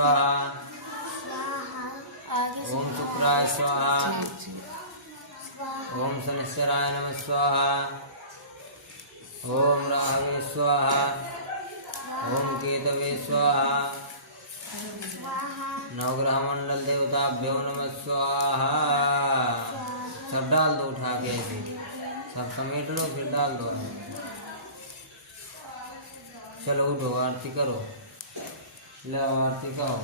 स्वाहा, ओम शुक्राय स्वाहा, ओम शनिश्चराय नमः स्वाहा, ओम राहवे स्वाहा, ओम केतवे स्वाहा, नवग्रह मंडल देवताभ्यो नमः स्वाहा। सब डाल दो उठा के ऐसे, सब समेट लो फिर डाल दो। चलो उठो आरती करो, ले आरती करो।